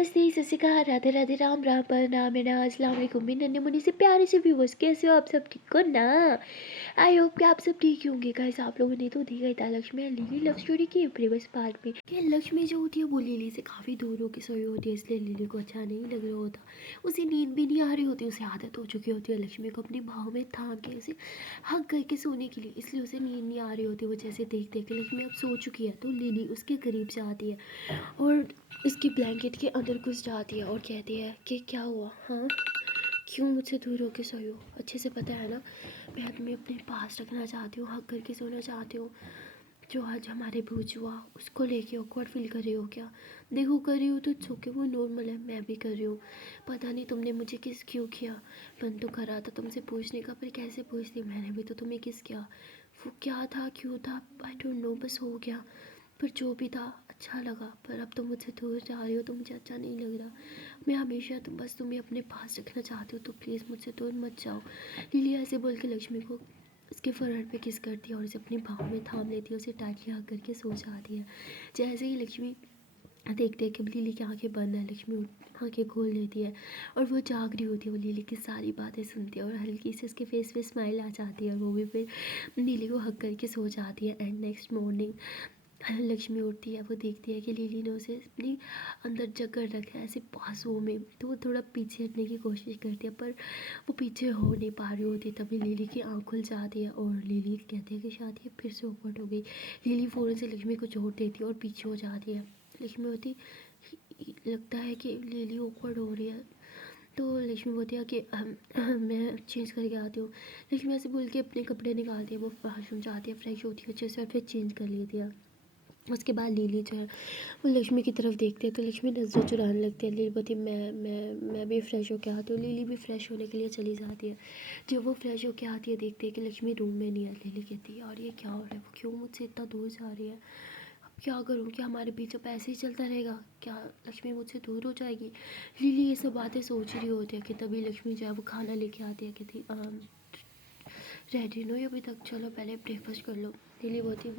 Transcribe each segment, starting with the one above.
नमस्ते, सत श्री अकाल, राधे राधे, राम राम, प्रणाम, अस्सलाम वालेकुम। मेरे नन्हे मुन्ने से प्यारे से व्यूअर्स, कैसे हो आप सब? ठीक हो ना? आई होप कि आप सब ठीक ही होंगे। गाइस, आप लोगों ने तो देखा ही था लक्ष्मी और लिली लव स्टोरी की प्रीवियस पार्ट में कि लक्ष्मी जो होती है वो लिली से काफ़ी दूर होकर सोई होती है, इसलिए लिली को अच्छा नहीं लग रहा होता। उसे नींद भी नहीं आ रही होती, उसे आदत हो चुकी होती है लक्ष्मी को अपने भाव में थाम के उसे हक करके सोने के लिए, इसलिए उसे नींद नहीं आ रही होती। वो जैसे देख देख के लक्ष्मी अब सो चुकी है तो लिली उसके करीब जाती है और इसकी ब्लैंकेट के अंदर घुस जाती है और कहती है कि क्या हुआ, हाँ, क्यों मुझसे दूर होके सोई हो? अच्छे से पता है ना, मैं तुम्हें अपने पास रखना चाहती हूँ, हक करके सोना चाहती हूँ। जो आज हमारे भूज हुआ उसको लेके ऑकवर्ड फील कर रही हो क्या? देखो कर रही हो तो इट्स ओके, वो नॉर्मल है, मैं भी कर रही हूँ। पता नहीं तुमने मुझे किस क्यों किया। मन तो कर रहा था तुमसे पूछने का, पर कैसे पूछती, मैंने भी तो तुम्हें किस किया। वो क्या था, क्यों था, आई डोंट नो, बस हो गया। पर जो भी था अच्छा लगा, पर अब तुम मुझसे दूर जा रही हो तो मुझे अच्छा नहीं लग रहा। मैं हमेशा बस तुम्हें अपने पास रखना चाहती हूँ, तो प्लीज़ मुझसे दूर मत जाओ। लिली ऐसे बोल के लक्ष्मी को उसके फरहर पे किस करती है और उसे अपने भाव में थाम लेती है, उसे टाइटली हग करके सो जाती है। जैसे ही लक्ष्मी देखते हैं कि लिली की आंखें बंद है, लक्ष्मी आंखें खोल लेती है और वो जाग रही होती है। वो लिली की सारी बातें सुनती है और हल्की से उसके फेस पे स्माइल आ जाती है और वो भी फिर लिली को हग करके सो जाती है। एंड नेक्स्ट मॉर्निंग लक्ष्मी उठती है, वो देखती है कि लिली ने उसे अपनी अंदर जकड़ रखा है ऐसे बाजुओं में, तो वो थोड़ा पीछे हटने की कोशिश करती है पर वो पीछे हो नहीं पा रही होती। तभी लिली की आँख खुल जाती है और लिली कहती है कि शायद ये फिर से ओपन हो गई। लिली फ़ौरन से लक्ष्मी को छोड़ देती है और पीछे हो जाती है। लक्ष्मी होती लगता है कि लिली ऑकवर्ड हो रही है, तो लक्ष्मी बोलती है कि मैं चेंज करके आती हूँ। लक्ष्मी ऐसे बोल के अपने कपड़े निकालती है, वो वॉशरूम जाती है, फ्रेश होती है अच्छे से और फिर चेंज कर लेती है। उसके बाद लिली जो है वो लक्ष्मी की तरफ देखती है तो लक्ष्मी नज़र चुराने लगती है। लिली बोलती है मैं भी फ़्रेश होके आती हूँ। लिली भी फ़्रेश होने के लिए चली जाती है। जब वो फ़्रेश होके आती है देखती है कि लक्ष्मी रूम में नहीं है। लिली कहती है यार ये क्या हो रहा है, वो क्यों मुझसे इतना दूर जा रही है? अब क्या करूँ, क्या हमारे बीच अब ऐसे ही चलता रहेगा? क्या लक्ष्मी मुझसे दूर हो जाएगी? लिली ये सब बातें सोच रही होती है कि तभी लक्ष्मी जो है वो खाना लेके आती है। कहती रेडी नहीं हो अभी तक, चलो पहले ब्रेकफास्ट कर लो। लिली बोलती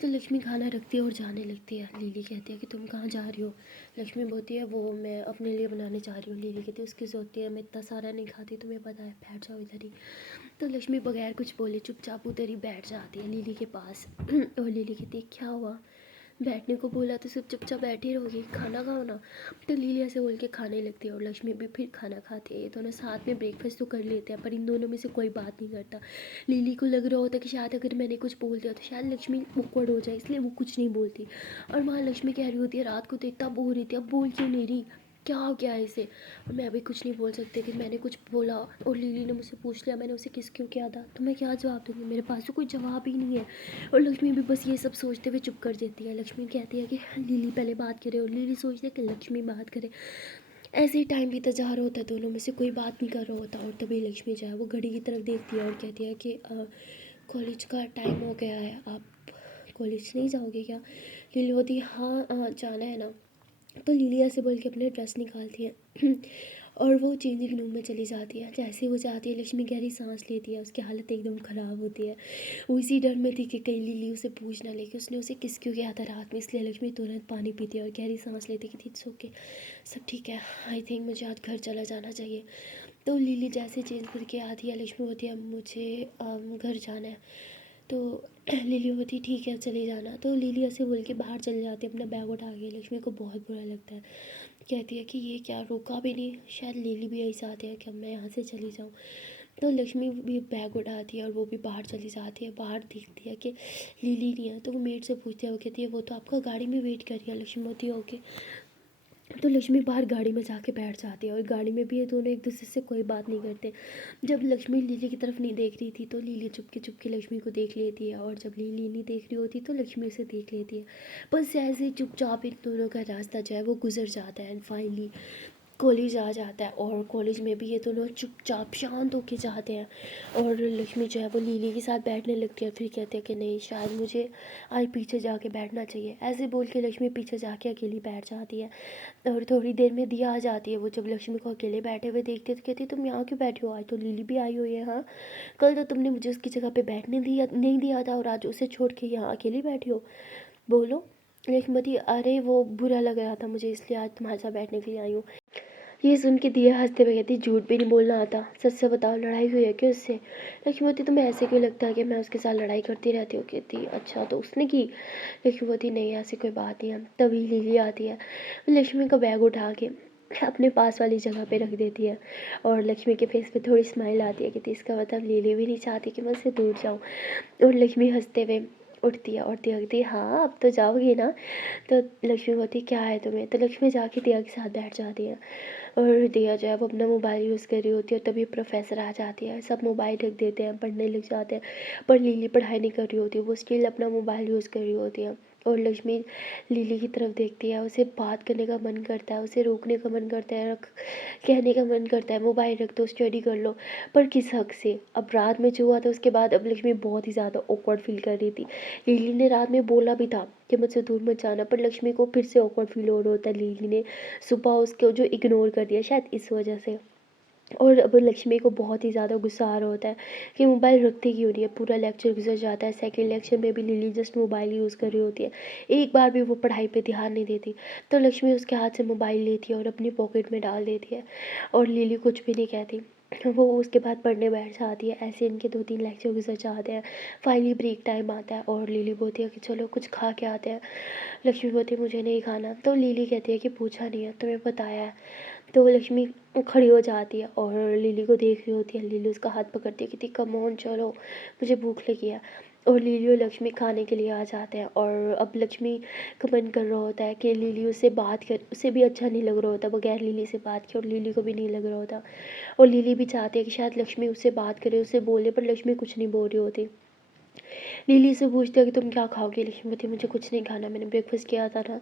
तो लक्ष्मी खाना रखती है और जाने लगती है। लिली कहती है कि तुम कहाँ जा रही हो? लक्ष्मी बोलती है वो मैं अपने लिए बनाने जा रही हूँ। लिली कहती है उसकी सोचती है मैं इतना सारा नहीं खाती, तुम्हें पता है, बैठ जाओ इधर ही। तो लक्ष्मी बगैर कुछ बोले चुपचाप उधर ही बैठ जाती है लिली के पास और लिली कहती है क्या हुआ, बैठने को बोला तो सिर्फ चुपचाप बैठी रहोगी, खाना खाओ ना। तो लिली ऐसे बोल के खाने लगती है और लक्ष्मी भी फिर खाना खाती है। ये दोनों साथ में ब्रेकफास्ट तो कर लेते हैं पर इन दोनों में से कोई बात नहीं करता। लिली को लग रहा होता है कि शायद अगर मैंने कुछ बोल दिया तो शायद लक्ष्मी awkward हो जाए, इसलिए वो कुछ नहीं बोलती। और वहाँ लक्ष्मी कह रही होती है रात को तो इतना बोल रही थी, अब बोल क्यों नहीं रही, क्या हो गया है इसे? और मैं अभी कुछ नहीं बोल सकती कि मैंने कुछ बोला और लिली ने मुझसे पूछ लिया मैंने उसे किस क्यों किया था, तो मैं क्या जवाब दूँगी? मेरे पास तो कोई जवाब ही नहीं है। और लक्ष्मी भी बस ये सब सोचते हुए चुप कर देती है। लक्ष्मी कहती है कि लिली पहले बात करे और लिली सोचती है कि लक्ष्मी बात करे। ऐसे ही टाइम बीता जा रहा होता है, दोनों में से कोई बात नहीं कर रहा होता और तभी लक्ष्मी जो है वो घड़ी की तरफ देखती है और कहती है कि कॉलेज का टाइम हो गया है, आप कॉलेज नहीं जाओगे क्या? लिली बोलती है हाँ जाना है ना। तो लिली ऐसे बोल के अपने ड्रेस निकालती है और वो चेंजिंग रूम में चली जाती है। जैसे वो जाती है लक्ष्मी गहरी सांस लेती है, उसकी हालत एकदम ख़राब होती है। वो इसी डर में थी कि कहीं लिली उसे पूछ ना ले कि उसने उसे किस क्यों किया था रात में, इसलिए लक्ष्मी तुरंत पानी पीती है और गहरी सांस लेती कि इट्स ओके, सब ठीक है, आई थिंक मुझे आज घर चला जाना चाहिए। तो लिली जैसे चेंज करके आती है लक्ष्मी होती है मुझे घर जाना है। तो लिली होती ठीक है चले जाना। तो लिली ऐसे बोल के बाहर चली जाती है अपना बैग उठा के। लक्ष्मी को बहुत बुरा लगता है, कहती है कि ये क्या, रोका भी नहीं, शायद लिली भी यही चाहती है कि अब मैं यहाँ से चली जाऊँ। तो लक्ष्मी भी बैग उठाती है और वो भी बाहर चली जाती है। बाहर देखती है कि लिली नहीं है तो वो मेड से पूछती है, वो कहती है वो तो आपका गाड़ी में वेट कर रही है। लक्ष्मी होती है ओके। तो लक्ष्मी बाहर गाड़ी में जाके बैठ जाती है और गाड़ी में भी ये दोनों एक दूसरे से कोई बात नहीं करते। जब लक्ष्मी लिली की तरफ नहीं देख रही थी तो लिली चुपके चुपके लक्ष्मी को देख लेती है और जब लिली नहीं देख रही होती तो लक्ष्मी उसे देख लेती है। बस ऐसे ही चुपचाप इन दोनों का रास्ता जो है वो गुजर जाता है एंड फाइनली कॉलेज आ जाता है। और कॉलेज में भी ये दोनों चुपचाप शांत होके जाते हैं और लक्ष्मी जो है वो लिली के साथ बैठने लगती है। फिर कहते हैं कि नहीं शायद मुझे आज पीछे जाके बैठना चाहिए। ऐसे बोल के लक्ष्मी पीछे जाके अकेली बैठ जाती है और थोड़ी देर में दिया आ जाती है। वो जब लक्ष्मी को अकेले बैठे हुए देखती है तो कहती है तुम यहाँ क्यों बैठी हो, आज तो लिली भी आई हुई है। हाँ, कल तो तुमने मुझे उसकी जगह पे बैठने दिया नहीं दिया था और आज उसे छोड़ के यहाँ अकेली बैठी हो, बोलो। लक्ष्मीपति, अरे वो बुरा लग रहा था मुझे, इसलिए आज तुम्हारे साथ बैठने के लिए आई हूँ। ये सुन के दिया हंसते हुए कहती, झूठ भी नहीं बोलना आता, सच से बताओ लड़ाई हुई है क्या उससे? लक्ष्मीपति, तुम्हें ऐसे क्यों लगता है कि मैं उसके साथ लड़ाई करती रहती हूँ? कहती, अच्छा तो उसने की? लक्ष्मीपति, नहीं ऐसी कोई बात नहीं है। तभी लिली आती है, लक्ष्मी का बैग उठा के अपने पास वाली जगह पे रख देती है और लक्ष्मी के फेस पे थोड़ी स्माइल आती है, कहती इसका मतलब लिली भी नहीं चाहती कि मैं उससे दूर जाऊँ। और लक्ष्मी हंसते हुए उठती है और दिया कहती, हाँ अब तो जाओगी ना? तो लक्ष्मी बोलती, क्या है तुम्हें? तो लक्ष्मी जाके दिया के साथ बैठ जाती है और दिया जो है वो अपना मोबाइल यूज़ कर रही होती है। तभी प्रोफेसर आ जाती है, सब मोबाइल रख देते हैं, पढ़ने लग जाते हैं। पर लिली पढ़ाई नहीं कर रही होती, वो स्टिल अपना मोबाइल यूज़ कर रही होती है। और लक्ष्मी लिली की तरफ देखती है, उसे बात करने का मन करता है, उसे रोकने का मन करता है, कहने का मन करता है मोबाइल रख दो, स्टडी कर लो, पर किस हक से? अब रात में जो हुआ था उसके बाद अब लक्ष्मी बहुत ही ज़्यादा ऑकवर्ड फील कर रही थी। लिली ने रात में बोला भी था कि मुझसे दूर मत जाना, पर लक्ष्मी को फिर से ऑकवर्ड फील हो रहा होता है। लिली ने सुबह उसको जो इग्नोर कर दिया शायद इस वजह से। और अब लक्ष्मी को बहुत ही ज़्यादा गुस्सा आ रहा होता है कि मोबाइल रखती क्यों नहीं है। पूरा लेक्चर गुजर जाता है, सेकंड लेक्चर में भी लिली जस्ट मोबाइल यूज़ कर रही होती है, एक बार भी वो पढ़ाई पे ध्यान नहीं देती। तो लक्ष्मी उसके हाथ से मोबाइल लेती है और अपनी पॉकेट में डाल देती है और लिली कुछ भी नहीं कहती। वो उसके बाद पढ़ने बैठ जाती है। ऐसे इनके 2-3 लेक्चर गुजर जाते हैं। फाइनली ब्रेक टाइम आता है और लिली बोलती है कि चलो कुछ खा के आते हैं। लक्ष्मी बोलती है मुझे नहीं खाना। तो लिली कहती है कि पूछा नहीं है, तुम्हें बताया है। तो लक्ष्मी खड़ी हो जाती है और लिली को देख रही होती है। लिली उसका हाथ पकड़ती है, कहती कम ऑन चलो, मुझे भूख लगी है। और लिली और लक्ष्मी खाने के लिए आ जाते हैं और अब लक्ष्मी का मन कर रहा होता है कि लिली उससे बात कर, उसे भी अच्छा नहीं लग रहा होता बगैर लिली से बात किए, और लिली को भी नहीं लग रहा होता। और लिली भी चाहती है कि शायद लक्ष्मी उससे बात करे, उससे बोले, पर लक्ष्मी कुछ नहीं बोल रही होती। लिली से पूछती है कि तुम क्या खाओगी? लक्ष्मीपति, मुझे कुछ नहीं खाना, मैंने ब्रेकफास्ट किया था ना।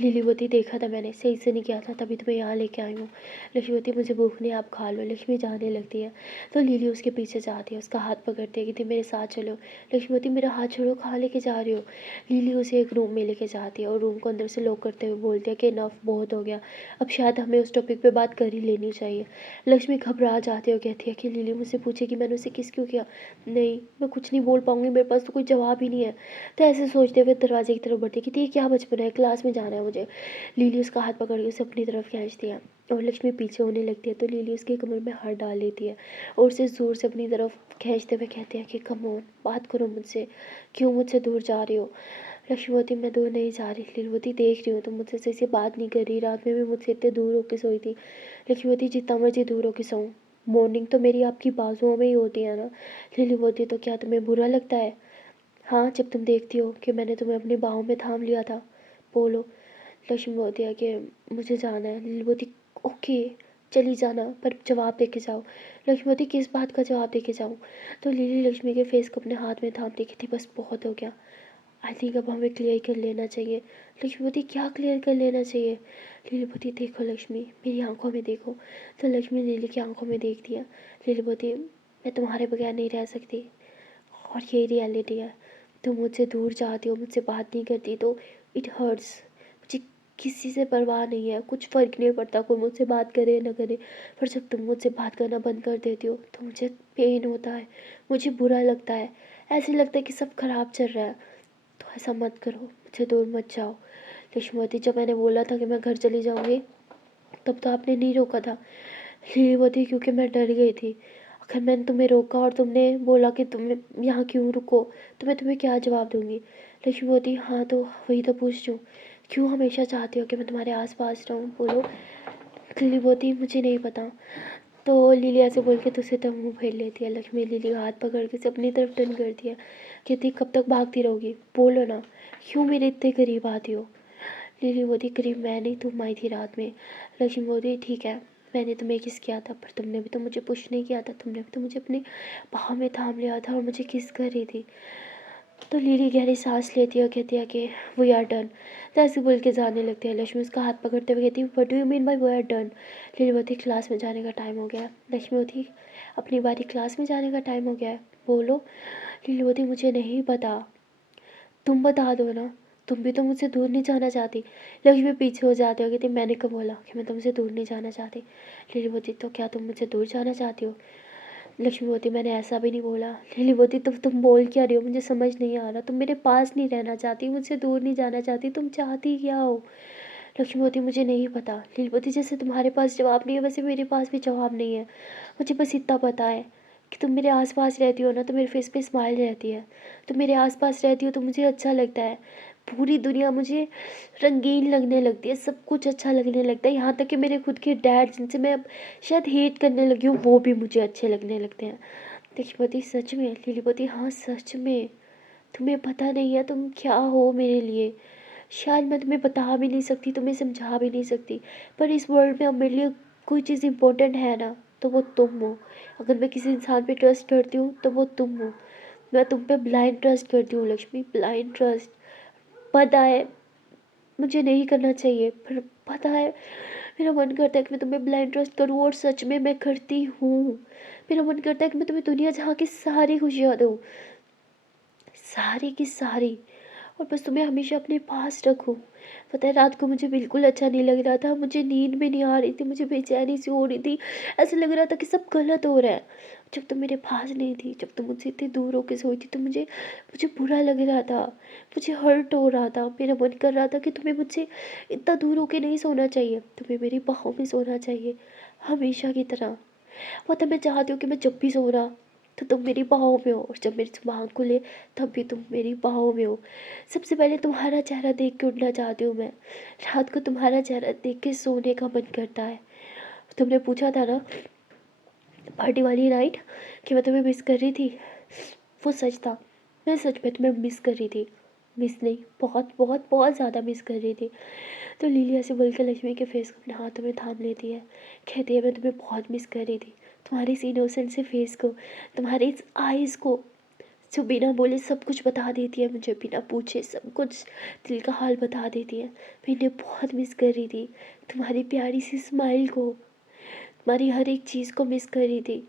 लिलीवती, देखा था मैंने, सही से नहीं किया था, तभी तुम्हें यहाँ लेके आई हूँ। लक्ष्मीपति, मुझे भूख नहीं, आप खा लो। लक्ष्मी जाने लगती है तो लिली उसके पीछे जाती है, उसका हाथ पकड़ती है कि मेरे साथ चलो। लक्ष्मीपति, मेरा हाथ छोड़ो, कहाँ लेके जा रही हो? लिली उसे एक रूम में लेके जाती है और रूम को अंदर से लॉक करते हुए बोलती है कि इनफ, बहुत हो गया, अब शायद हमें उस टॉपिक पे बात कर ही लेनी चाहिए। लक्ष्मी घबरा जाती है और कहती है कि लिली मुझसे पूछे कि मैंने उसे किस क्यों किया। नहीं, मैं कुछ नहीं बोल पाऊँगी, मेरे पास तो कोई जवाब ही नहीं है। तो ऐसे सोचते हुए दरवाजे की तरफ बढ़ती है कि ये क्या बचपन है, क्लास में जाना है मुझे। लिली उसका हाथ पकड़ के उसे अपनी तरफ खींचती है और लक्ष्मी पीछे होने लगती है तो लिली उसके कमर में हाथ डाल लेती है और उसे ज़ोर से अपनी तरफ खींचते हुए कहते हैं कि कम ऑन, बात करो मुझसे, क्यों मुझसे दूर जा रही हो? लक्ष्मीवती, मैं दूर नहीं जा रही। लीलवती, देख रही हूँ तुम मुझसे सही से बात नहीं कर रही, रात में भी मुझसे इतने दूर होकर सोई थी। लक्ष्मीवती, जितना मर्जी दूर होकर सोऊं, मॉर्निंग तो मेरी आपकी बाजुओं में ही होती है ना। लिलीवती, तो क्या तुम्हें बुरा लगता है? हाँ, जब तुम देखती हो कि मैंने तुम्हें अपनी बाहों में थाम लिया था। बोलो। लक्ष्मी बोलती है कि मुझे जाना है। लिली बोलती, ओके चली जाना, पर जवाब दे के जाओ। लक्ष्मी बोलती, किस बात का जवाब दे के जाऊँ? तो लिली लक्ष्मी के फेस को अपने हाथ में थाम देखी थी, बस बहुत हो गया, आई थिंक अब हमें क्लियर कर लेना चाहिए। लक्ष्मी बोलती, क्या क्लियर कर लेना चाहिए? लिली बोलती, देखो लक्ष्मी, मेरी आंखों में देखो। तो लक्ष्मी लिली की आंखों में देखती है। लिली बोलती, मैं तुम्हारे बगैर नहीं रह सकती और यही रियलिटी है। तुम मुझसे दूर जाती हो, मुझसे बात नहीं करती तो इट हर्ट्स। मुझे किसी से परवाह नहीं है, कुछ फ़र्क नहीं पड़ता कोई मुझसे बात करे ना करे, पर जब तुम मुझसे बात करना बंद कर देती हो तो मुझे पेन होता है, मुझे बुरा लगता है, ऐसे लगता है कि सब खराब चल रहा है। तो ऐसा मत करो, मुझे दूर मत जाओ। लक्ष्मीवती, जब मैंने बोला था कि मैं घर चली जाऊँगी तब तो आपने नहीं रोका था। लीलावती, क्योंकि मैं डर गई थी। अगर मैंने तुम्हें रोका और तुमने बोला कि तुम यहाँ क्यों रुको, तो मैं तुम्हें क्या जवाब दूँगी? लक्ष्मीवती, हाँ तो वही तो पूछ रही हूँ, क्यों हमेशा चाहती हो कि मैं तुम्हारे आस-पास रहूँ? बोलो। लिलीवती, मुझे नहीं पता। तो लिली ऐसे बोल के तुझसे तब मुँह फेर लेती है। लक्ष्मी लिली का हाथ पकड़ के उसे अपनी तरफ टर्न करती है। कहती, कब तक भागती रहोगी? बोलो ना, क्यों मेरे इतने करीब आती हो? लिली बोली, करीब मैं नहीं, तुम आई थी रात में। लक्ष्मी बोली, ठीक है, मैंने तुम्हें किस किया था, पर तुमने भी तो मुझे पुश नहीं किया था, तुमने भी तो मुझे अपनी बाहों में थाम लिया था और मुझे किस कर रही थी। तो लिली गहरी सांस लेती है और कहती है कि वी आर डन। तो ऐसे बोल के जाने लगती है। लक्ष्मी उसका हाथ पकड़ते हुए कहती है, what do you mean by we are done? Lily बोलती, क्लास में जाने का टाइम हो गया है। लक्ष्मी बोलती, अपनी बारी, क्लास में जाने का टाइम हो गया है, बोलो। लिली बोलती, मुझे नहीं पता, तुम बता दो ना, तुम भी तो मुझसे दूर नहीं जाना चाहती। लक्ष्मी पीछे हो जाती हो, कहती, मैंने कब बोला कि मैं तुमसे दूर नहीं जाना चाहती? लिली बोलती, तो क्या तुम मुझसे दूर जाना चाहती हो? लक्ष्मीवती मैंने ऐसा भी नहीं बोला। लीलीवती तुम बोल क्या रही हो, मुझे समझ नहीं आ रहा। तुम मेरे पास नहीं रहना चाहती, मुझसे दूर नहीं जाना चाहती, तुम चाहती क्या हो? लक्ष्मीवती मुझे नहीं पता। लीलीवती जैसे तुम्हारे पास जवाब नहीं है वैसे मेरे पास भी जवाब नहीं है। मुझे बस इतना पता है कि तुम मेरे आसपास रहती हो ना तो मेरे फेस पे स्माइल रहती है। तुम मेरे आसपास रहती हो तो मुझे अच्छा लगता है। पूरी दुनिया मुझे रंगीन लगने लगती है, सब कुछ अच्छा लगने लगता है। यहाँ तक कि मेरे खुद के डैड जिनसे मैं अब शायद हेट करने लगी हूँ वो भी मुझे अच्छे लगने लगते हैं। लक्ष्मीपति सच में, लीलीपति हाँ सच में। तुम्हें पता नहीं है तुम क्या हो मेरे लिए। शायद मैं तुम्हें बता भी नहीं सकती, तुम्हें समझा भी नहीं सकती, पर इस वर्ल्ड में अब मेरे लिए कोई चीज़ इम्पोर्टेंट है ना तो वो तुम हो। अगर मैं किसी इंसान पे ट्रस्ट करती हूँ तो वो तुम हो। मैं तुम पे ब्लाइंड ट्रस्ट करती हूँ लक्ष्मी, ब्लाइंड ट्रस्ट। पता है मुझे नहीं करना चाहिए पर पता है मेरा मन करता है कि मैं तुम्हें ब्लाइंड ट्रस्ट करूँ और सच में मैं करती हूँ। मेरा मन करता है कि मैं तुम्हें दुनिया जहाँ की सारी खुशियाँ दूँ, सारी की सारी, और बस तुम्हें हमेशा अपने पास रखूं। पता है रात को मुझे बिल्कुल अच्छा नहीं लग रहा था, मुझे नींद भी नहीं आ रही थी, मुझे बेचैनी सी हो रही थी। ऐसा लग रहा था कि सब गलत हो रहा है। जब तुम मेरे पास नहीं थी, जब तुम मुझसे इतनी दूर होकर सोई थी तो मुझे मुझे बुरा लग रहा था, मुझे हर्ट हो रहा था। मेरा मन कर रहा था कि तुम्हें मुझसे इतना दूर होकर नहीं सोना चाहिए, तुम्हें मेरी बाहों में सोना चाहिए हमेशा की तरह। मतलब मैं चाहती हूँ कि मैं जब भी सो रहा तो तुम मेरी बाहों में हो, और जब मेरी सुबह आँख खुले तब भी तुम मेरी बाहों में हो। सबसे पहले तुम्हारा चेहरा देख के उठना चाहती हूँ मैं। रात को तुम्हारा चेहरा देख के सोने का मन करता है। तुमने पूछा था ना पार्टी वाली नाइट कि मैं तुम्हें मिस कर रही थी, वो सच था। मैं सच में तुम्हें मिस कर रही थी। मिस नहीं, बहुत बहुत बहुत ज़्यादा मिस कर रही थी। तो लिली ऐसे बोलकर लक्ष्मी के फेस को अपने हाथों में थाम लेती है। कहती है मैं तुम्हें बहुत मिस कर रही थी, तुम्हारे इस इनोसेंट से फेस को, तुम्हारे इस आइज़ को जो बिना बोले सब कुछ बता देती है मुझे, बिना पूछे सब कुछ दिल का हाल बता देती है। मैं इन्हें बहुत मिस कर रही थी, तुम्हारी प्यारी सी स्माइल को, तुम्हारी हर एक चीज़ को मिस कर रही थी।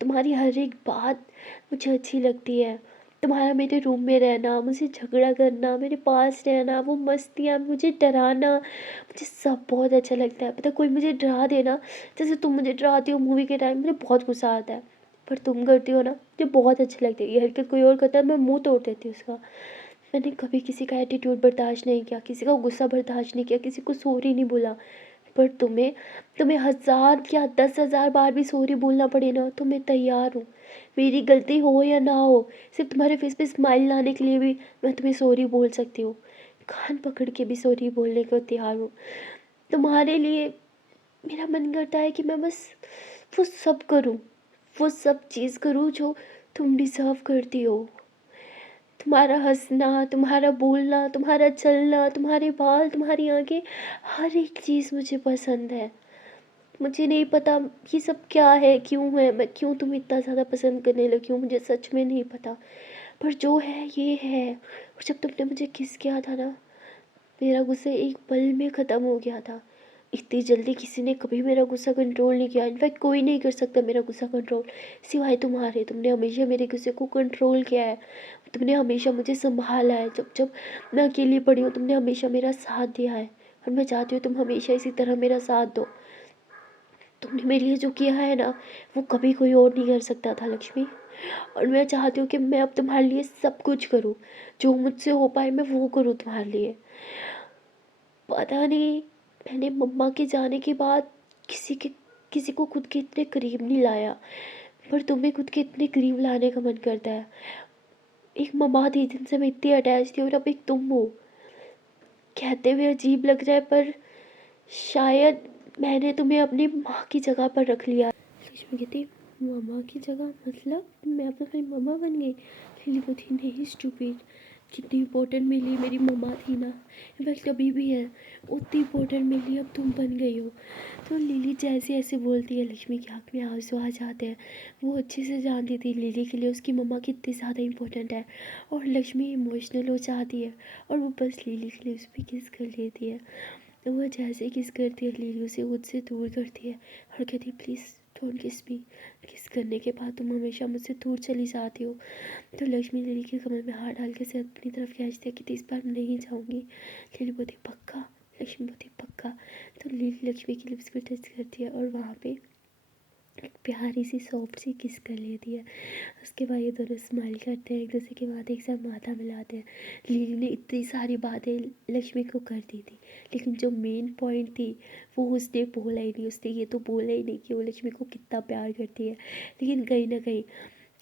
तुम्हारी हर एक बात मुझे अच्छी लगती है। तुम्हारा मेरे रूम में रहना, मुझे झगड़ा करना, मेरे पास रहना, वो मस्तियाँ, मुझे डराना, मुझे सब बहुत अच्छा लगता है। पता कोई मुझे डरा देना, जैसे तुम मुझे डराती हो मूवी के टाइम, मुझे बहुत गुस्सा आता है। पर तुम करती हो ना मुझे बहुत अच्छा लगता है। ये हरकत कोई और करता है मैं मुंह तोड़ देती हूँ उसका। मैंने कभी किसी का एटीट्यूड बर्दाश्त नहीं किया, किसी का गुस्सा बर्दाश्त नहीं किया, किसी को सॉरी नहीं बोला। पर तुम्हें तुम्हें 1000 क्या 10,000 बार भी सॉरी बोलना पड़े ना तो मैं तैयार हूँ। मेरी गलती हो या ना हो, सिर्फ तुम्हारे फेस पे स्माइल लाने के लिए भी मैं तुम्हें सॉरी बोल सकती हूँ। कान पकड़ के भी सॉरी बोलने को तैयार हूँ तुम्हारे लिए। मेरा मन करता है कि मैं बस वो सब करूँ, वो सब चीज़ करूँ जो तुम डिज़र्व करती हो। तुम्हारा हँसना, तुम्हारा बोलना, तुम्हारा चलना, तुम्हारे बाल, तुम्हारी आँखें, हर एक चीज़ मुझे पसंद है। मुझे नहीं पता ये सब क्या है, क्यों है, मैं क्यों तुम्हें इतना ज़्यादा पसंद करने लगी हूँ, मुझे सच में नहीं पता। पर जो है ये है। और जब तुमने मुझे किस किया था ना, मेरा गुस्सा एक पल में ख़त्म हो गया था। इतनी जल्दी किसी ने कभी मेरा गुस्सा कंट्रोल नहीं किया। इनफैक्ट कोई नहीं कर सकता मेरा गुस्सा कंट्रोल सिवाय तुम्हारे। तुमने हमेशा मेरे गुस्से को कंट्रोल किया है, तुमने हमेशा मुझे संभाला है। जब जब मैं अकेली पड़ी हूँ तुमने हमेशा मेरा साथ दिया है, और मैं चाहती हूँ तुम हमेशा इसी तरह मेरा साथ दो। तुमने मेरे लिए जो किया है ना वो कभी कोई और नहीं कर सकता था लक्ष्मी। और मैं चाहती हूँ कि मैं अब तुम्हारे लिए सब कुछ करूँ, जो मुझसे हो पाए मैं वो करूँ तुम्हारे लिए। पता नहीं मैंने मम्मा के जाने के बाद किसी को खुद के इतने करीब नहीं लाया, पर तुम्हें खुद के इतने करीब लाने का मन करता है। एक मम्मा थी जिनसे मैं इतनी अटैच थी और अब एक तुम हो। कहते हुए अजीब लग रहा है पर शायद मैंने तुम्हें अपनी माँ की जगह पर रख लिया। लक्ष्मी कहती मम्मा की जगह मतलब मैं अब तुम्हारी मम्मा बन गई। लिली वो थी नहीं स्टूपिड, कितनी इम्पोर्टेंट मेरे लिए मेरी मम्मा थी ना, इनफैक्ट अभी भी है, उतनी इम्पोर्टेंट मेरे लिए अब तुम बन गई हो। तो लिली जैसे ऐसे बोलती है लक्ष्मी की आँख में आंसू आ जाते हैं। वो अच्छे से जानती थी लिली के लिए उसकी मम्मा कितनी ज़्यादा इम्पोर्टेंट है, और लक्ष्मी इमोशनल हो जाती है और वो बस लिली के लिए उस पर किस कर लेती है। तो वो जैसे किस करती है लिली उसे मुझसे दूर करती है और कहती है प्लीज़ डोंट किस मी। किस करने के बाद तुम हमेशा मुझसे दूर चली जाती हो। तो लक्ष्मी लिली के कमर में हाथ डाल के से अपनी तरफ खींचती है कि इस बार मैं नहीं जाऊँगी। लिली बोलती पक्का, लक्ष्मी बोलती पक्का। तो लिली लक्ष्मी की लिप्स पे टच करती है और वहाँ पे प्यारी सी सॉफ्ट सी किस कर लेती है। उसके बाद ये दोनों स्माइल करते हैं, एक दूसरे के बाद एक साथ माथा मिलाते हैं। लिली ने इतनी सारी बातें लक्ष्मी को कर दी थी, लेकिन जो मेन पॉइंट थी वो उसने बोला ही नहीं। उसने ये तो बोला ही नहीं कि वो लक्ष्मी को कितना प्यार करती है, लेकिन कहीं ना कहीं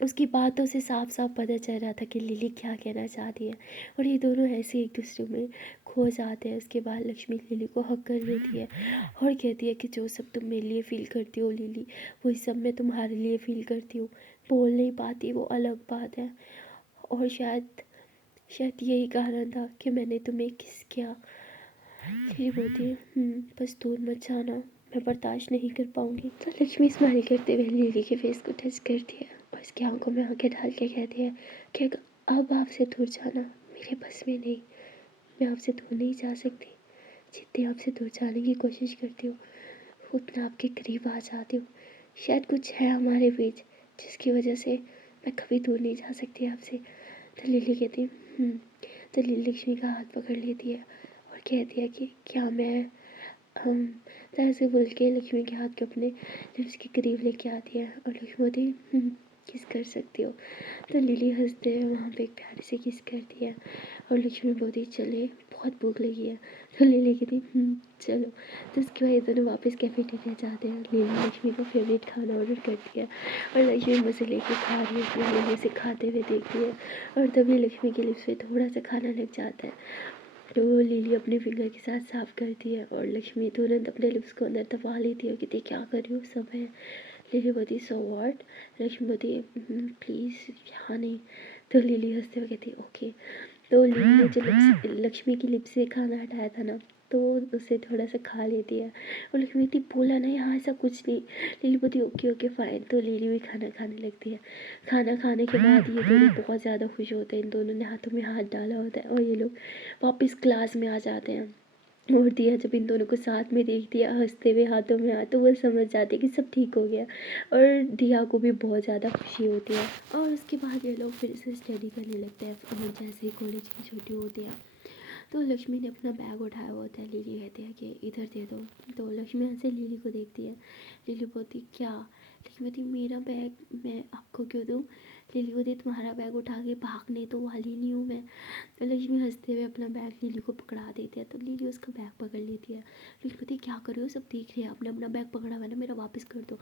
उसकी बातों से साफ साफ पता चल रहा था कि लिली क्या कहना चाहती है। और ये दोनों ऐसे एक दूसरे में खो जाते हैं। उसके बाद लक्ष्मी लिली को हक कर लेती है और कहती है कि जो सब तुम मेरे लिए फ़ील करती हो लिली, वही सब मैं तुम्हारे लिए फ़ील करती हूँ। बोल नहीं पाती वो अलग बात है, और शायद शायद यही कारण था कि मैंने तुम्हें किस किया। लिली बोलती है बस दूर मत जाना, मैं बर्दाश्त नहीं कर पाऊंगी। तो लक्ष्मी स्माइल करते हुए लिली के फेस को टच करती है और उसकी आंखों में आंखें डाल के कहती है कि अब आपसे दूर जाना मेरे बस में नहीं, मैं आपसे दूर नहीं जा सकती। जितनी आपसे दूर जाने की कोशिश करती हूँ उतना आपके करीब आ जाती हूँ। शायद कुछ है हमारे बीच जिसकी वजह से मैं कभी दूर नहीं जा सकती आपसे। तो लिली कहती है तो लिली लक्ष्मी का हाथ पकड़ लेती है और कहती है कि क्या मैं हम तो ऐसे बोल के लक्ष्मी के हाथ को अपने लिप्स के करीब लेके आती है और लक्ष्मी बोलती है किस कर सकती हो। तो लिली हंसते हुए वहाँ पे एक प्यारी से किस करती है और लक्ष्मी बोलती चले बहुत भूख लगी है। तो लिली कहती चलो। तो उसके बाद ये दोनों वापस कैफेटेरिया जाते हैं। लिली लक्ष्मी को फेवरेट खाना ऑर्डर करती है और लक्ष्मी मुझे लेके खा रही होती है। लिली से खाते हुए देखती है और तभी लक्ष्मी के लिप्स पे थोड़ा सा खाना लग जाता है। तो लिली अपने फिंगर के साथ साफ करती है और लक्ष्मी तुरंत अपने लिप्स को अंदर दबा लेती है कि ते क्या कर रही हो सब है। लिली बोलती सो व्हाट। लक्ष्मी बोलती प्लीज़ यहाँ नहीं। तो लिली हंसते हुए कहती ओके। तो लिली ने जो लक्ष्मी की लिप्स से खाना हटाया था ना, तो उसे थोड़ा सा खा लेती है और लक्ष्मी थी बोला नहीं यहाँ ऐसा कुछ नहीं। लिली बोलती ओके ओके फ़ाइन। तो लिली भी खाना खाने लगती है। खाना खाने के बाद ये दोनों बहुत ज़्यादा खुश होते हैं। इन दोनों ने हाथों में हाथ डाला होता है और ये लोग वापस क्लास में आ जाते हैं। और दिया जब इन दोनों को साथ में देखती है हंसते हुए हाथों में हाथ, तो वो समझ जाती है कि सब ठीक हो गया और दिया को भी बहुत ज़्यादा खुशी होती है। और उसके बाद ये लोग फिर से स्टडी करने लगते हैं और जैसे ही कॉलेज की छुट्टी होती है तो लक्ष्मी ने अपना बैग उठाया हुआ होता है। लिली कहती है कि इधर दे दो। तो लक्ष्मी ऐसे लिली को देखती है। लिली बोलती क्या। लक्ष्मी बोलती मेरा बैग मैं आपको क्यों दूँ। लिली बोलती तुम्हारा बैग उठा के भागने तो वाली नहीं हूँ मैं। तो लक्ष्मी हंसते हुए अपना बैग लिली को पकड़ा देती है। तो लिली उसका बैग पकड़ लेती है। लक्ष्मी बोलती क्या कर रही हो, सब देख रहे हैं, आपने अपना बैग पकड़ा हुआ है ना, मेरा वापस कर दो।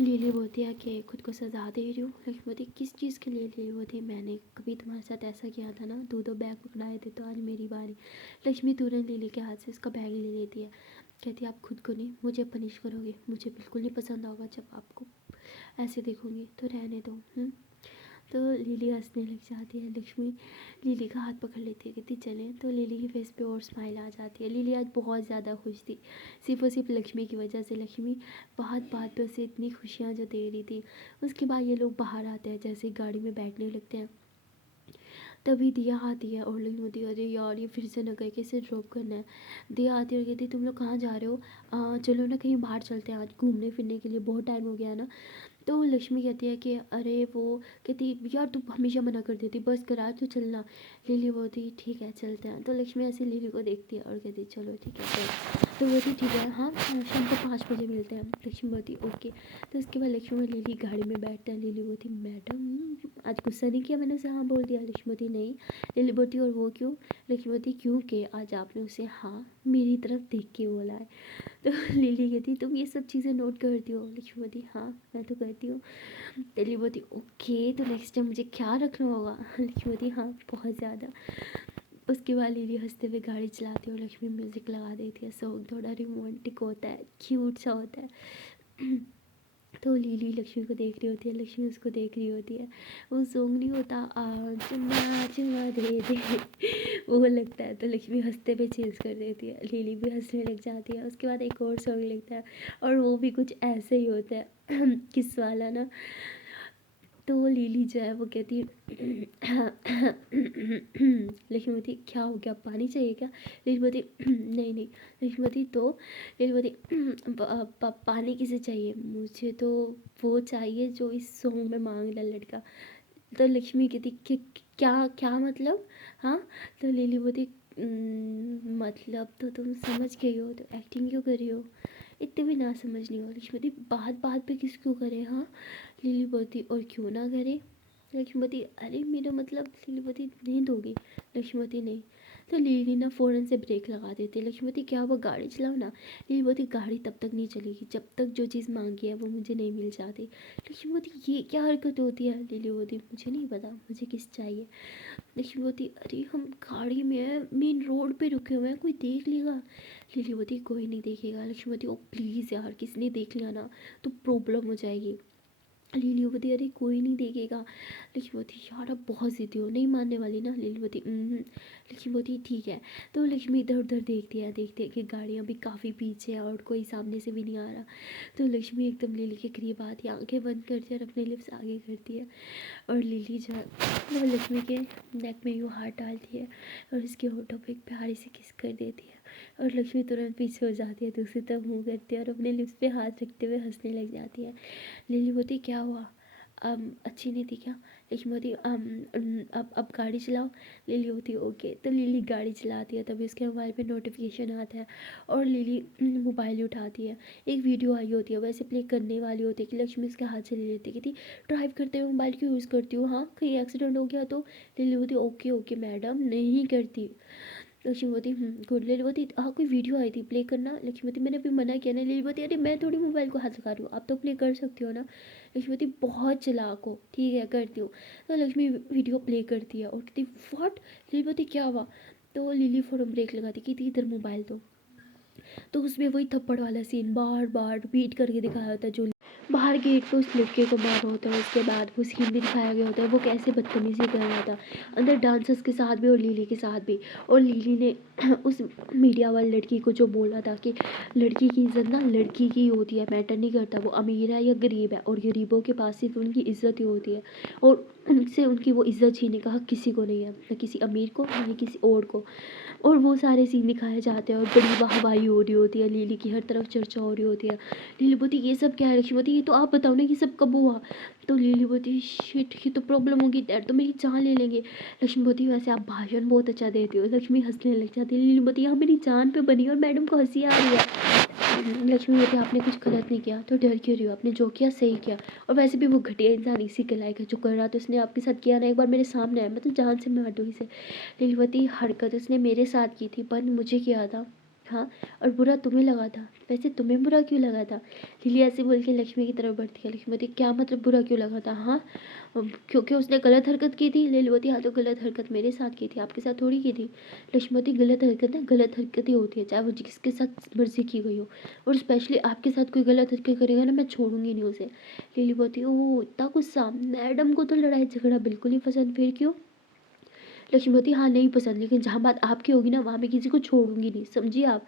लिली बोलती है कि खुद को सजा दे रही हूँ। लक्ष्मी बोलती किस चीज़ के लिए। लिली बोलती मैंने कभी तुम्हारे साथ ऐसा किया था ना, दो बैग पकड़ाए थे, तो आज मेरी बारी। लक्ष्मी तुरंत लिली के हाथ से उसका बैग ले लेती है। कहती है आप खुद को नहीं मुझे पनिश करोगे, मुझे बिल्कुल नहीं पसंद होगा जब आपको ऐसे देखूंगी, तो रहने दो। तो लिली हंसने लग जाती है। लक्ष्मी लिली का हाथ पकड़ लेती है, कहती चलें। तो लिली के फेस पे और स्माइल आ जाती है। लिली आज बहुत ज़्यादा खुश थी, सिर्फ और सिर्फ लक्ष्मी की वजह से। लक्ष्मी बात बात पे उसे इतनी खुशियाँ जो दे रही थी। उसके बाद ये लोग बाहर आते हैं, जैसे गाड़ी में बैठने लगते हैं तभी दिया आती है और लगी होती है अरे यार ये फिर से न गए, कैसे ड्रॉप करना है। दिया आती है और कहती तुम लोग कहाँ जा रहे हो, चलो ना कहीं बाहर चलते हैं आज घूमने फिरने के लिए, बहुत टाइम हो गया है ना। तो लक्ष्मी कहती है कि अरे वो कहती यार तू हमेशा मना कर देती, बस कर आज तो चलना। लिली बोलती ठीक है चलते हैं। तो लक्ष्मी ऐसे लिली को देखती है और कहती चलो ठीक है चल। तो बोलती ठीक है हाँ शाम को 5 बजे मिलते हैं। लक्ष्मी बोलती ओके। तो उसके बाद लक्ष्मी और लिली गाड़ी में बैठते हैं। लिली बोलती मैडम आज गुस्सा नहीं किया मैंने उसे हाँ बोल दिया। लक्ष्मी बोलती नहीं। लिली बोलती और वो क्यों। लक्ष्मी बोलती क्योंकि आज आपने उसे हाँ मेरी तरफ देख के बोला है। तो लिली कहती तुम ये सब चीज़ें नोट करती हो। लक्ष्मी बोलती हाँ मैं तो करती हूँ। लिली बोलती ओके तो नेक्स्ट टाइम मुझे ख्याल रखना होगा। लक्ष्मी बोलती हाँ बहुत ज़्यादा। उसके बाद लिली हंसते हुए गाड़ी चलाती है और लक्ष्मी म्यूज़िक लगा देती है। सॉन्ग थोड़ा रोमांटिक होता है, क्यूट सा होता है। तो लिली लक्ष्मी को देख रही होती है, लक्ष्मी उसको देख रही होती है। वो सॉन्ग नहीं होता चुम्मा चुम्मा दे दे वो लगता है। तो लक्ष्मी हंसते पे चेंज कर देती है, लिली भी हंसने लग जाती है। उसके बाद एक और सॉन्ग लगता है और वो भी कुछ ऐसे ही होता है किस वाला ना। तो लिली जो है वो कहती लक्ष्मी बोलती क्या हो गया पानी चाहिए क्या। लिली बोलती नहीं नहीं। लक्ष्मी बोलती तो। लिली बोलती पानी किसे चाहिए, मुझे तो वो चाहिए जो इस सॉन्ग में मांग रहा लड़का। तो लक्ष्मी कहती क्या क्या मतलब हाँ। तो लिली बोलती मतलब तो तुम समझ गई हो, तो एक्टिंग क्यों कर रही हो। इतने भी ना समझ नहीं हो। लक्ष्मीपति बात बात पे किस क्यों करे, हाँ। लीलीपति और क्यों ना करे। लक्ष्मीपति अरे मेरा मतलब लीलीपति नहीं दोगी। लक्ष्मीपति नहीं। तो लीली ना फ़ौरन से ब्रेक लगा देती। लक्ष्मीपति क्या वो गाड़ी चलाओ ना। लीलीपति गाड़ी तब तक नहीं चलेगी जब तक जो चीज़ मांगी है वो मुझे नहीं मिल जाती। लक्ष्मीपति ये क्या हरकत होती है। लीलीपति मुझे नहीं पता मुझे किस चाहिए। लक्ष्मीपति अरे हम गाड़ी में है, मेन रोड पे रुके हुए हैं, कोई देख लेगा। लीलीपति कोई नहीं देखेगा। लक्ष्मीपति ओ प्लीज़ यार किसी ने देख लिया ना तो प्रॉब्लम हो जाएगी। लीलीवती अरे कोई नहीं देखेगा। लक्ष्मीवती यार अब बहुत ज़िद्दी हो, नहीं मानने वाली ना। लीलीवती लक्ष्मीवती ठीक है। तो लक्ष्मी इधर उधर देखती है कि गाड़ियाँ भी काफ़ी पीछे हैं और कोई सामने से भी नहीं आ रहा। तो लक्ष्मी एकदम लिली के करीब आती है, आंखें बंद करती है और अपने लिप्स आगे करती है। और लिली जो है वो लक्ष्मी के नेक में यूँ हाथ डालती है और उसके होठों पे एक प्यारी सी किस कर देती है। और लक्ष्मी तुरंत पीछे हो जाती है, दूसरी तरफ मुँह करती है और अपने लिप्स पे हाथ रखते हुए हंसने लग जाती है। लीलीवती क्या हुआ। अच्छी नहीं थी क्या। लक्ष्मीवती अब गाड़ी चलाओ। लीलीवती ओके। तो लिली गाड़ी चलाती है, तभी उसके मोबाइल पे नोटिफिकेशन आता है और लिली मोबाइल उठाती है। एक वीडियो आई होती है, वैसे प्ले करने वाली होती है कि लक्ष्मी उसके हाथ से ले लेती है कि ड्राइव करते हुए मोबाइल क्यों यूज़ करती हूँ, हाँ कहीं एक्सीडेंट हो गया तो। लिलीवती ओके ओके मैडम नहीं करती। लक्ष्मीवती गुड। लीलावती हाँ कोई वीडियो आई थी प्ले करना। लक्ष्मीवती मैंने अभी मना किया ना। लीलावती अरे मैं थोड़ी मोबाइल को हाथ लगा रही हूँ, आप तो प्ले कर सकती हो ना। लक्ष्मीवती बहुत चालाक हो, ठीक है करती हूँ। तो लक्ष्मी वीडियो प्ले करती है और कहती व्हाट। लीलावती क्या हुआ। तो लिली फौरन ब्रेक लगाती कि इधर मोबाइल दो। तो उसमें वही थप्पड़ वाला सीन बार बार रिपीट करके दिखाया होता है जो बाहर गेट पे उस लड़के को मारा होता है। उसके बाद वो सीन भी दिखाया गया होता है वो कैसे बदतमीजी कर रहा था अंदर डांसर्स के साथ भी और लिली के साथ भी। और लिली ने उस मीडिया वाली लड़की को जो बोला था कि लड़की की इज्जत ना लड़की की होती है, मैटर नहीं करता वो अमीर है या गरीब है, और गरीबों के पास सिर्फ उनकी इज्जत ही होती है और उनसे उनकी वो इज्जत छीनने का हक किसी को नहीं है, न किसी अमीर को न ही किसी और को। और वो सारे सीन दिखाए जाते हैं और बड़ी वाहवाही हो रही होती है, लिली की हर तरफ चर्चा हो रही होती है। लिली बोलती ये सब क्या है। लक्ष्मी बोलती ये तो आप बताओ ना ये सब कब हुआ। तो लिली बोलती शिट ये तो प्रॉब्लम होगी, डैड तो मेरी जान ले लेंगे। लक्ष्मी बोलती वैसे आप भाषण बहुत अच्छा देती हो। लक्ष्मी हंसने लग जाती है। लिली बोलती यहाँ मेरी जान पे बनी और मैडम को हंसी आ रही है। लक्ष्मी बोलती आपने कुछ गलत नहीं किया तो डर क्यों रही हो, आपने जो किया सही किया। और वैसे भी वो घटिया इंसान इसी के लायक है, जो कर रहा था उसने आपके साथ किया ना, एक बार मेरे सामने आया मैं तो जान से मार दूँ इसे। लीलवती हरकत उसने मेरे साथ की थी पर मुझे किया था, हाँ और बुरा तुम्हें लगा था। वैसे तुम्हें बुरा क्यों लगा था। लिली ऐसे बोल के लक्ष्मी की तरफ बढ़ती है। लक्ष्मीवती क्या मतलब बुरा क्यों लगा था, हाँ क्योंकि उसने गलत हरकत की थी। लीलवती हाँ तो गलत हरकत मेरे साथ की थी, आपके साथ थोड़ी की थी। लक्ष्मीवती गलत हरकत है, गलत हरकत ही होती है चाहे वो जिसके साथ मर्जी की गई हो, और स्पेशली आपके साथ कोई गलत हरकत करेगा ना मैं छोड़ूंगी नहीं उसे। लिलीवती ओह इतना गुस्सा, मैडम को तो लड़ाई झगड़ा बिल्कुल ही पसंद, फिर क्यों। लक्ष्मीवती हाँ नहीं पसंद, लेकिन जहाँ बात आपकी होगी ना वहाँ मैं किसी को छोड़ूंगी नहीं, समझिए आप।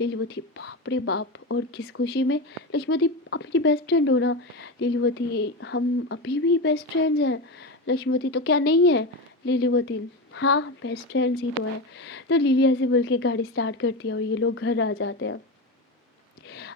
लीलावती बाप रे बाप और किस खुशी में। लक्ष्मीवती आप मेरी बेस्ट फ्रेंड हो ना। लीलावती हम अभी भी बेस्ट फ्रेंड्स हैं। लक्ष्मीवती तो क्या नहीं है। लीलावती हाँ बेस्ट फ्रेंड्स ही तो है। तो लिली ऐसे बोल के गाड़ी स्टार्ट करती है और ये लोग घर आ जाते हैं।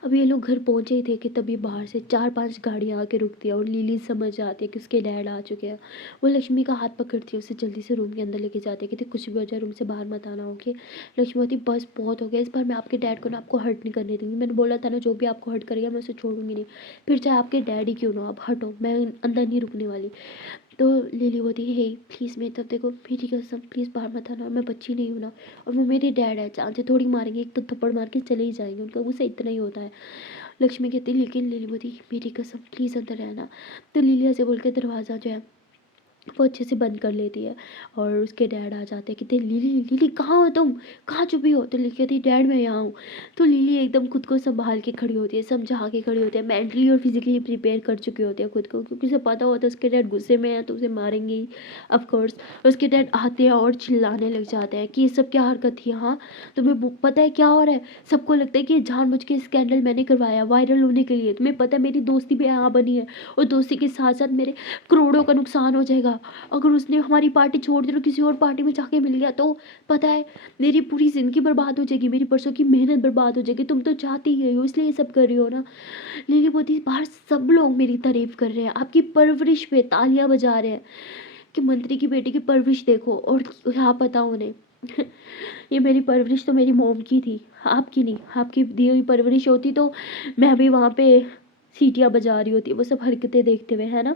अब ये लोग घर पहुंचे ही थे कि तभी बाहर से 4-5 गाड़ियाँ आके रुकती है और लिली समझ जाती है कि उसके डैड आ चुके हैं। वो लक्ष्मी का हाथ पकड़ती है, उसे जल्दी से रूम के अंदर लेके जाती है, कहती कुछ भी हो जाए रूम से बाहर मत आना ओके। लक्ष्मी बोलती बस बहुत हो गया, इस बार मैं आपके डैड को ना आपको हर्ट नहीं करने दूंगी, मैंने बोला था ना जो भी आपको हर्ट करेगा मैं उसे छोड़ूंगी नहीं, फिर चाहे आपके डैडी क्यों ना हो, आप हटो, मैं अंदर नहीं रुकने वाली। तो लिली बोलती है हे प्लीज़ मेरी तब देखो मेरी कसम प्लीज़ बाहर मत आना, मैं बच्ची नहीं हूँ ना, और वो मेरे डैड है, चांद से थोड़ी मारेंगे, एक तो थप्पड़ मार के चले ही जाएंगे, उनका गुस्सा इतना ही होता है। लक्ष्मी कहती लेकिन लिली बोलती मेरी कसम प्लीज़ अंदर रहना। तो लिली ऐसे बोल के दरवाज़ा जो है वो अच्छे से बंद कर लेती है और उसके डैड आ जाते हैं, कहते लिली लिली कहाँ हो तुम, कहाँ छुपी हो। तो लिली कहती डैड मैं यहाँ हूँ। तो लिली एकदम खुद को संभाल के खड़ी होती है, समझा के खड़ी होती है, मेंटली और फिजिकली प्रिपेयर कर चुकी होती है खुद को, क्योंकि उसे पता होता है उसके डैड गुस्से में है तो उसे मारेंगे ही ऑफकोर्स। उसके डैड आते हैं और चिल्लाने लग जाते हैं कि ये सब क्या हरकत थी, हाँ तुम्हें पता है क्या हो रहा है। सबको लगता है कि जानबूझ के स्कैंडल मैंने करवाया वायरल होने के लिए, तुम्हें पता है मेरी दोस्ती भी यहाँ बनी है और दोस्ती के साथ साथ मेरे करोड़ों का नुकसान हो जाएगा अगर उसने हमारी पार्टी छोड़ दी और किसी और पार्टी में जाके मिल गया तो। पता है मेरी पूरी ज़िंदगी बर्बाद हो जाएगी, मेरी परसों की मेहनत बर्बाद हो जाएगी, तुम तो चाहती ही हो इसलिए ये सब कर रही हो ना। लिली बोलती बाहर सब लोग मेरी तारीफ कर रहे हैं, आपकी परवरिश पे तालियां बजा रहे हैं कि मंत्री की बेटी की परवरिश देखो, और क्या पता उन्हें ये मेरी परवरिश तो मेरी मोम की थी, आपकी नहीं, आपकी दी हुई परवरिश होती तो मैं भी वहाँ पे सीटियाँ बजा रही होती, वो सब हरकतें देखते हुए, है ना?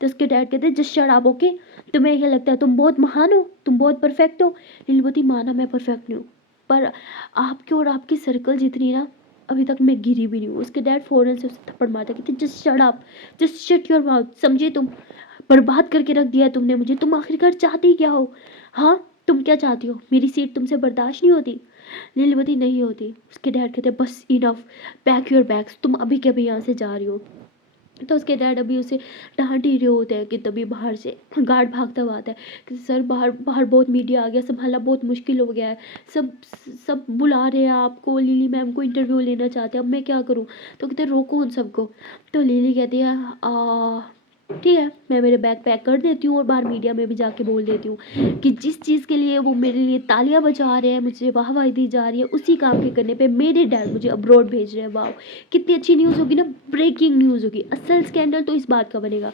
तो उसके डैड कहते जस्ट शट अप ओके, तुम्हें क्या लगता है तुम बहुत महान हो, तुम बहुत परफेक्ट हो? लीली बोलती माना मैं परफेक्ट नहीं हूँ, पर आपके और आपकी सर्कल जितनी ना अभी तक मैं गिरी भी नहीं हूँ। उसके डैड फौरन से उसे थप्पड़ मारता कहते just shut up, just shut your mouth, समझे तुम? बर्बाद करके रख दिया तुमने मुझे, तुम आखिरकार चाहती क्या हो? हाँ, तुम क्या चाहती हो? मेरी सीट तुमसे बर्दाश्त नहीं होती? लीलवती नहीं होती। उसके डैड कहते बस इनफ, पैक योर बैग्स, तुम अभी के अभी यहाँ से जा रही हो। तो उसके डैड अभी उसे डांट ही रहे होते हैं कि तभी बाहर से गार्ड भागता हुआ आता है कि सर बाहर बाहर बहुत मीडिया आ गया, संभालना बहुत मुश्किल हो गया है, सब सब बुला रहे हैं आपको, लिली मैम को इंटरव्यू लेना चाहते हैं, अब मैं क्या करूँ? तो कहते रोको उन सबको। तो लिली कहती है ठीक है, मैं मेरे बैग पैक कर देती हूँ और बाहर मीडिया में भी जाके बोल देती हूँ कि जिस चीज़ के लिए वो मेरे लिए तालियां बजा रहे हैं, मुझे वाहवाही दी जा रही है, उसी काम के करने पे मेरे डैड मुझे अब्रॉड भेज रहे हैं। वाह, कितनी अच्छी न्यूज़ होगी ना, ब्रेकिंग न्यूज़ होगी, असल स्कैंडल तो इस बात का बनेगा।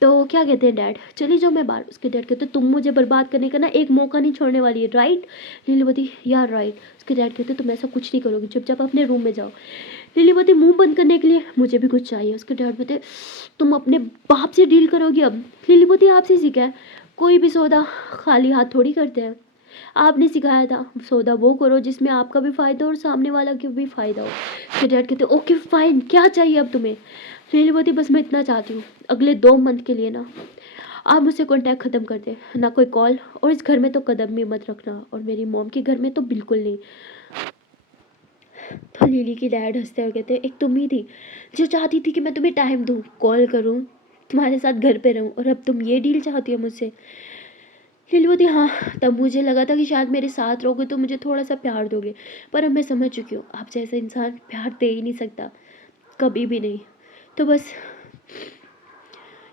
तो क्या कहते हैं डैड, चली जाओ मैं बाहर। उसके डैड कहते तुम मुझे बर्बाद करने का ना एक मौका नहीं छोड़ने वाली है, राइट? लीलावती यार राइट। उसके डैड कहते तुम ऐसा कुछ नहीं करोगे, चुपचाप अपने रूम में जाओ। लीलावती मुंह बंद करने के लिए मुझे भी कुछ चाहिए। उसके डैड कहते तुम अपने बाप से डील करोगी अब? लीलावती आपसे सीखा है, कोई भी सौदा खाली हाथ थोड़ी करते हैं, आपने सिखाया था सौदा वो करो जिसमें आपका भी फ़ायदा हो और सामने वाला का भी फ़ायदा हो। फिर डैड कहते ओके फाइन, क्या चाहिए अब तुम्हें? लीलावती बस मैं इतना चाहती हूँ, अगले 2 मंथ के लिए ना आप मुझसे कॉन्टैक्ट ख़त्म कर दें, ना कोई कॉल, और इस घर में तो कदम भी मत रखना, और मेरी मॉम के घर में तो बिल्कुल नहीं। तो लिली की डैड हंसते और कहते एक तुम ही थी जो चाहती थी कि मैं तुम्हें टाइम दूँ, कॉल करूँ, तुम्हारे साथ घर पे रहूँ, और अब तुम ये डील चाहती हो मुझसे? लिली बोलती हाँ, तब मुझे लगा था कि शायद मेरे साथ रहोगे तो मुझे थोड़ा सा प्यार दोगे, पर अब मैं समझ चुकी हूँ आप जैसा इंसान प्यार दे ही नहीं सकता, कभी भी नहीं। तो बस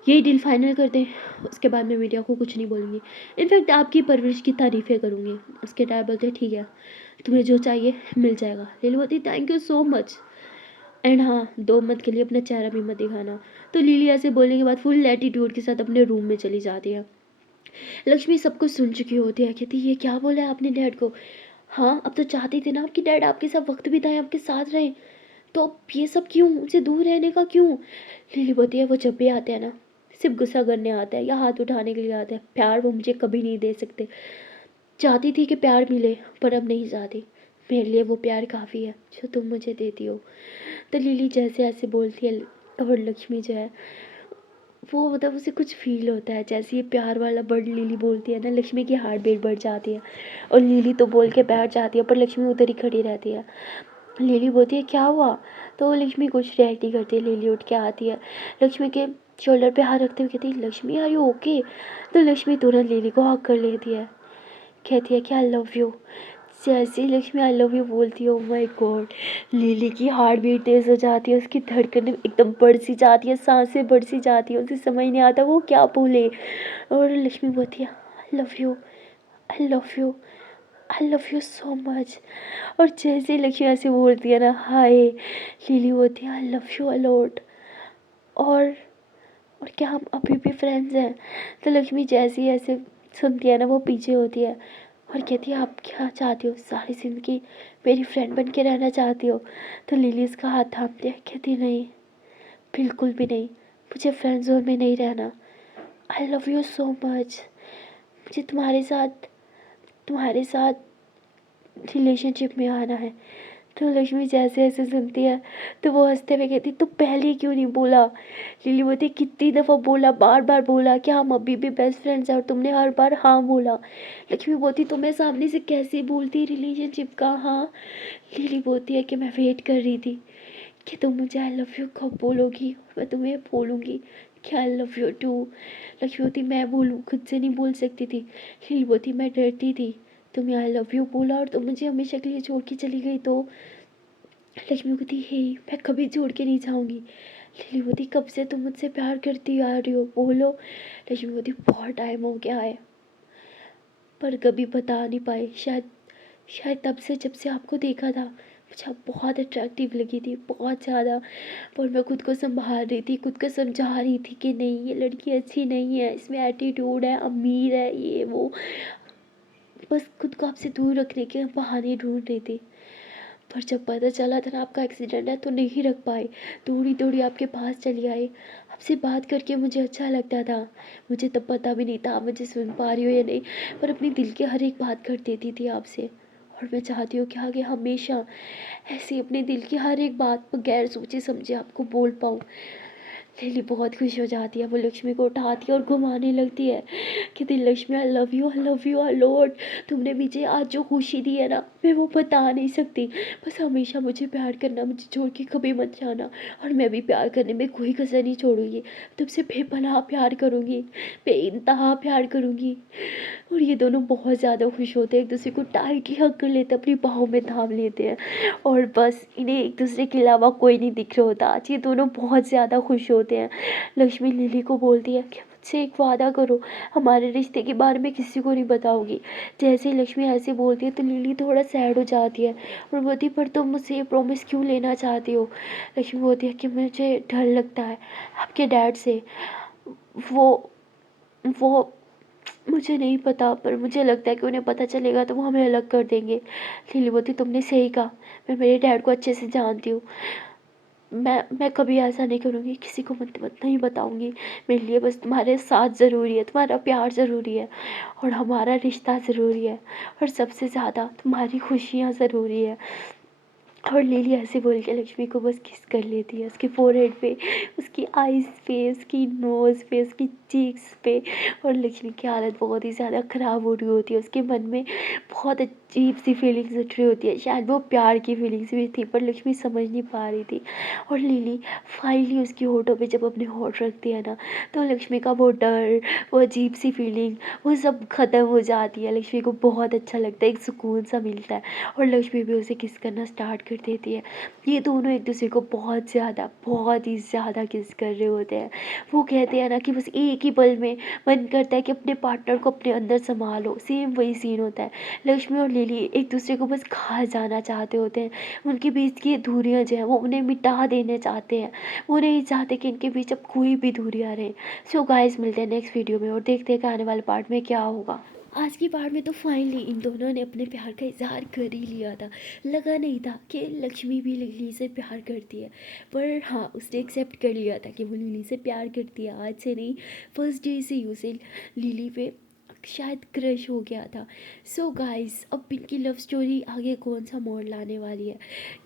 यही डील फाइनल करते हैं, उसके बाद मैं मीडिया को कुछ नहीं बोलूँगी, इनफैक्ट आपकी परवरिश की तारीफ़ें करूँगी। उसके डैड बोलते ठीक है, तुम्हें जो चाहिए मिल जाएगा। लिली बोलती thank you so much, and हाँ 2 मंथ के लिए अपना चेहरा भी मत दिखाना। तो लिली ऐसे बोलने के बाद फुल एटीट्यूड के साथ अपने रूम में चली जाती है। लक्ष्मी सब कुछ सुन चुकी होती है, कहती ये क्या बोला है आपने डैड को? हाँ, अब तो चाहती थी ना आपकी डैड आपके साथ वक्त बिताएं, आपके साथ रहें, तो अब ये सब क्यों, उनसे दूर रहने का क्यों? लिली बोलती है वो जब भी आते हैं ना सिर्फ गुस्सा करने आता है या हाथ उठाने के लिए आता है, प्यार वो मुझे कभी नहीं दे सकते। चाहती थी कि प्यार मिले, पर अब नहीं चाहती, मेरे लिए वो प्यार काफ़ी है जो तुम मुझे देती हो। तो लिली जैसे ऐसे बोलती है, और लक्ष्मी जो है वो मतलब उसे कुछ फील होता है, जैसे ये प्यार वाला वर्ड लिली बोलती है ना, लक्ष्मी की हार्ट बीट बढ़ जाती है, और लिली तो बोल के बैठ जाती है पर लक्ष्मी उधर ही खड़ी रहती है। लिली बोलती है क्या हुआ? तो लक्ष्मी कुछ रिएक्ट नहीं करती है। लिली उठ के आती है, लक्ष्मी के शोल्डर पे हाथ रखते हुए कहती है लक्ष्मी आर यू ओके? तो लक्ष्मी तुरंत लिली को हक कर लेती है, कहती है कि आई लव यू। जैसे ही लक्ष्मी आई लव यू बोलती है, ओ माय गॉड, लिली की हार्ट बीट तेज़ हो जाती है, उसकी धड़कन एकदम बढ़ सी जाती है, सांसें बढ़ सी जाती है, उसे समझ नहीं आता वो क्या बोले। और लक्ष्मी बोलती है आई love you, I love you, I love you so much. और जैसे ही लक्ष्मी ऐसे बोलती है ना हाय, लिली बोलती है आई लव यू अलॉट, और और क्या हम अभी भी फ्रेंड्स हैं? तो लक्ष्मी जैसे ही ऐसे सुनती है ना वो पीछे होती है और कहती है आप क्या चाहती हो, सारी ज़िंदगी मेरी फ्रेंड बन के रहना चाहती हो? तो लिली इसका हाथ थामती है, कहती नहीं, बिल्कुल भी नहीं, मुझे फ्रेंड जोन में नहीं रहना, आई लव यू सो मच, मुझे तुम्हारे साथ रिलेशनशिप में आना है। तो लक्ष्मी जैसे ऐसे सुनती है तो वो हंसते हुए कहती तो पहले क्यों नहीं बोला? लिली बोलती कितनी दफ़ा बोला, बार बार बोला कि हम अभी भी बेस्ट फ्रेंड्स हैं और तुमने हर बार हाँ बोला। लक्ष्मी बोलती तो मैं सामने से कैसे बोलती रिलेशनशिप का हाँ? लिली बोलती है कि मैं वेट कर रही थी कि तुम मुझे आई लव यू कब बोलोगी और मैं तुम्हें बोलूँगी कि I love you too. Lakshmi बोलती मैं बोलूँ, खुद से नहीं बोल सकती थी। लिली बोलती मैं डरती थी, तुमने आई लव यू बोला और तुम मुझे हमेशा के लिए छोड़ के चली गई तो। लक्ष्मी कहती हे मैं कभी छोड़ के नहीं जाऊँगी। लिली बोलती कब से तुम मुझसे प्यार करती आ रही हो, बोलो। लक्ष्मी बोलती बहुत टाइम हो गया है पर कभी बता नहीं पाए, शायद शायद तब से जब से आपको देखा था मुझे आप बहुत अट्रैक्टिव लगी थी, बहुत ज़्यादा, पर मैं खुद को संभाल रही थी, खुद को समझा रही थी कि नहीं ये लड़की अच्छी नहीं है, इसमें एटीट्यूड है, अमीर है, ये वो, बस खुद को आपसे दूर रखने के बहाने ढूंढ रही थी। पर जब पता चला था ना आपका एक्सीडेंट है तो नहीं रख पाई, दौड़ी-दौड़ी आपके पास चली आई। आपसे बात करके मुझे अच्छा लगता था। मुझे तब पता भी नहीं था आप मुझे सुन पा रही हो या नहीं, पर अपनी दिल की हर एक बात कर देती थी आपसे। और मैं चाहती हूँ कि आगे हमेशा ऐसे अपने दिल की हर एक बात बगैर सोचे समझे आपको बोल पाऊँ। लिली बहुत खुश हो जाती है, वो लक्ष्मी को उठाती है और घुमाने लगती है, कहती लक्ष्मी आई लव यू अ लॉट। तुमने मुझे आज जो खुशी दी है ना, मैं वो बता नहीं सकती। बस हमेशा मुझे प्यार करना, मुझे छोड़ के कभी मत जाना। और मैं भी प्यार करने में कोई कसर नहीं छोड़ूंगी, तुमसे बेपनाह प्यार करूंगी, बेइंतहा प्यार करूंगी। और ये दोनों बहुत ज़्यादा खुश होते हैं, एक दूसरे को टाइटली हग कर लेते हैं, अपनी बाहों में थाम लेते हैं। और बस इन्हें एक दूसरे के अलावा कोई नहीं दिख रहा होता। आज ये दोनों बहुत ज़्यादा खुश होते हैं। लक्ष्मी लिली को बोलती है कि मुझसे एक वादा करो, हमारे रिश्ते के बारे में किसी को नहीं बताओगी। जैसे ही लक्ष्मी ऐसे बोलती है तो लिली थोड़ा सैड हो जाती है और बोलती पर तुम मुझसे ये प्रॉमिस क्यों लेना चाहती हो। लक्ष्मी बोलती है कि मुझे डर लगता है आपके डैड से, वो वो मुझे नहीं पता, पर मुझे लगता है कि उन्हें पता चलेगा तो वो हमें अलग कर देंगे। लिली बोलती तुमने सही कहा, मैं मेरे डैड को अच्छे से जानती हूँ। मैं कभी ऐसा नहीं करूँगी, किसी को मत मत नहीं बताऊँगी। मेरे लिए बस तुम्हारे साथ ज़रूरी है, तुम्हारा प्यार ज़रूरी है और हमारा रिश्ता ज़रूरी है और सबसे ज़्यादा तुम्हारी खुशियाँ ज़रूरी है। और लिली ऐसे बोल के लक्ष्मी को बस किस कर लेती है, उसके फोरहेड पे, उसकी आईज़ पे, उसकी नोज़ पे, उसकी चीक्स पे। और लक्ष्मी की हालत बहुत ही ज़्यादा ख़राब हो रही होती है, उसके मन में बहुत अजीब सी फीलिंग्स उठ रही होती है, शायद वो प्यार की फीलिंग्स भी थी पर लक्ष्मी समझ नहीं पा रही थी। और लिली फाइनली उसकी होठों पे जब अपने होठ रखती है ना, तो लक्ष्मी का वो डर, वो अजीब सी फीलिंग, वो सब ख़त्म हो जाती है। लक्ष्मी को बहुत अच्छा लगता है, एक सुकून सा मिलता है और लक्ष्मी भी उसे किस करना स्टार्ट कर देती है। ये दोनों एक दूसरे को बहुत ही ज़्यादा किस कर रहे होते हैं। वो कहते हैं ना कि बस एक ही पल में मन करता है कि अपने पार्टनर को अपने अंदर समा लो, सेम वही सीन होता है। लक्ष्मी और लिली एक दूसरे को बस खा जाना चाहते होते हैं, उनके बीच की दूरियां जो हैं वो उन्हें मिटा देना चाहते हैं। वो नहीं चाहते कि इनके बीच अब कोई भी दूरियां रहे। सो गाइस, मिलते हैं नेक्स्ट वीडियो में और देखते हैं कि आने वाले पार्ट में क्या होगा। आज की बार में तो फाइनली इन दोनों ने अपने प्यार का इजहार कर ही लिया था। लगा नहीं था कि लक्ष्मी भी लिली से प्यार करती है, पर हाँ उसने एक्सेप्ट कर लिया था कि वो लिली से प्यार करती है। आज से नहीं, फर्स्ट डे से ही उसे लिली पे शायद क्रश हो गया था। सो गाइस, अब इनकी लव स्टोरी आगे कौन सा मोड़ लाने वाली है?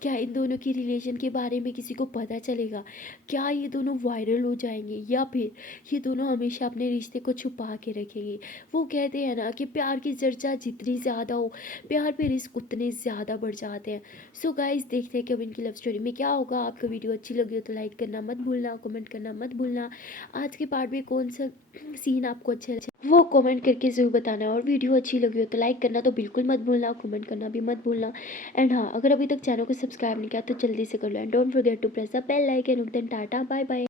क्या इन दोनों की रिलेशन के बारे में किसी को पता चलेगा? क्या ये दोनों वायरल हो जाएंगे या फिर ये दोनों हमेशा अपने रिश्ते को छुपा के रखेंगे? वो कहते हैं ना कि प्यार की चर्चा जितनी ज़्यादा हो, प्यार पे रिस्क उतने ज़्यादा बढ़ जाते हैं। सो गाइस, देखते हैं कि अब इनकी लव स्टोरी में क्या होगा। आपको वीडियो अच्छी लगी हो तो लाइक करना मत भूलना, कमेंट करना मत भूलना। आज के पार्ट में कौन सा सीन आपको अच्छा लगा वो कमेंट करके ज़रूर बताना। और वीडियो अच्छी लगी हो तो लाइक करना तो बिल्कुल मत भूलना, कमेंट करना भी मत भूलना। एंड हाँ, अगर अभी तक चैनल को सब्सक्राइब नहीं किया तो जल्दी से कर लो and don't forget to press the bell icon. Then tata, bye bye.